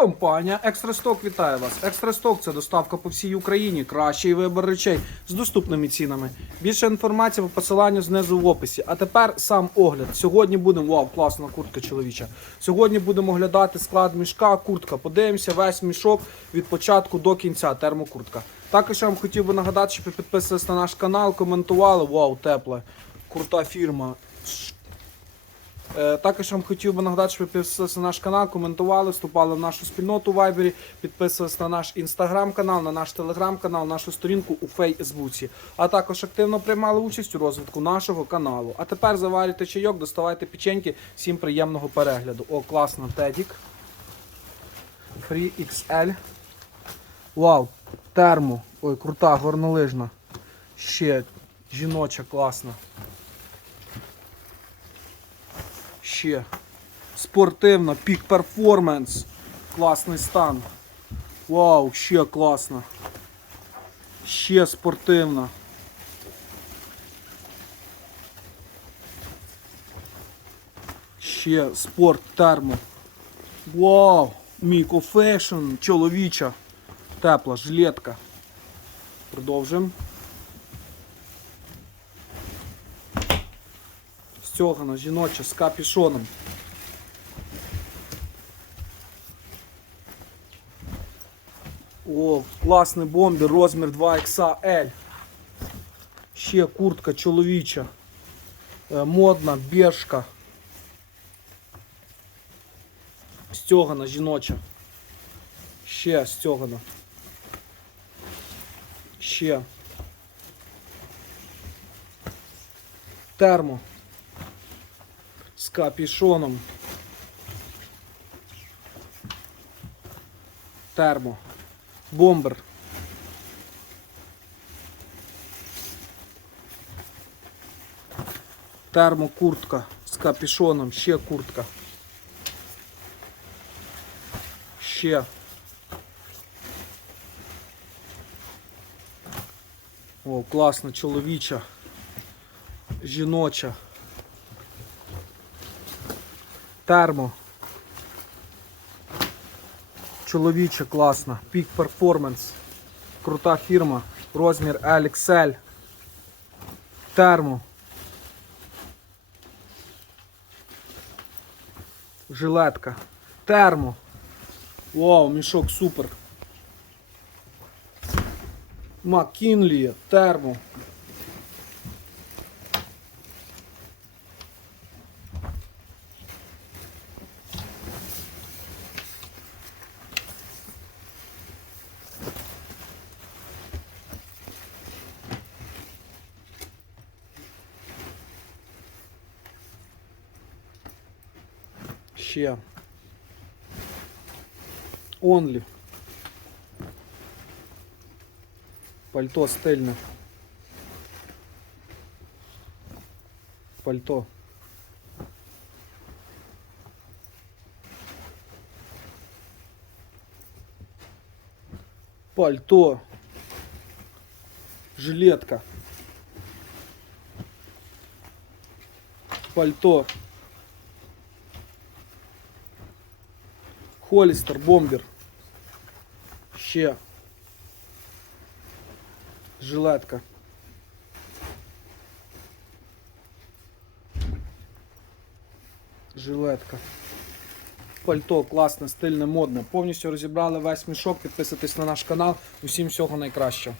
Компанія Екстрасток вітає вас. Екстрасток це доставка по всій Україні. Кращий вибір речей з доступними цінами. Більше інформації по посиланню знизу в описі. А тепер сам огляд. Сьогодні будемо. Вау, класна куртка чоловіча. Сьогодні будемо оглядати склад мішка, куртка. Подивимося весь мішок від початку до кінця. Термокуртка. Також я вам хотів би нагадати, щоб ви підписувалися на наш канал, коментували. Вау, тепле. Крута фірма. Е, Також вам хотів би нагадати, що ви підписалися на наш канал, коментували, вступали в нашу спільноту у Вайбері, підписувалися на наш інстаграм-канал, на наш телеграм-канал, нашу сторінку у Фейсбуці. А також активно приймали участь у розвитку нашого каналу. А тепер заварюйте чайок, доставайте печеньки. Всім приємного перегляду. О, класно, Тедік. Free XL. Вау, термо. Ой, крута, горнолижна. Ще жіноча, класна. Ще спортивна, пік перформанс. Класний стан. Вау, ще класно. Ще спортивна. Ще спорт термо. Вау! Міко фешн, чоловіча. Тепла жилетка. Продовжуємо. Стьогана жіноча з капюшоном. О, класний бомбер, розмір 2XL. Ще куртка чоловіча. Е, Модна, бежка. Стьогана жіноча. Ще стьогана. Ще. Термо з капішоном. Термо. Бомбер. Термокуртка з капішоном. Ще куртка. Ще. О, класно, чоловіча. Жіноча. Термо. Чоловіча класна. Пік перформанс. Крута фірма. Розмір LXL. Термо. Жилетка. Термо. Вау, мішок супер. Маккінлі. Термо. Ще. Онлі. Пальто стильне. Пальто. Пальто. Жилетка. Пальто. Холістер, бомбер. Ще. Жилетка. Жилетка. Пальто класне, стильне, модне. Повністю розібрали весь мішок. Підписуйтесь на наш канал. Усім всього найкращого.